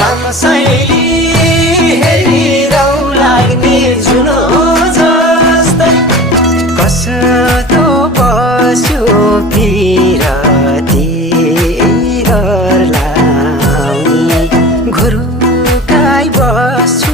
रमशैली हेरिरहु लाग्ने जुनो जस्तै कस्तो बस्यो पिरती घर लाउने घुरुकाई बस्छु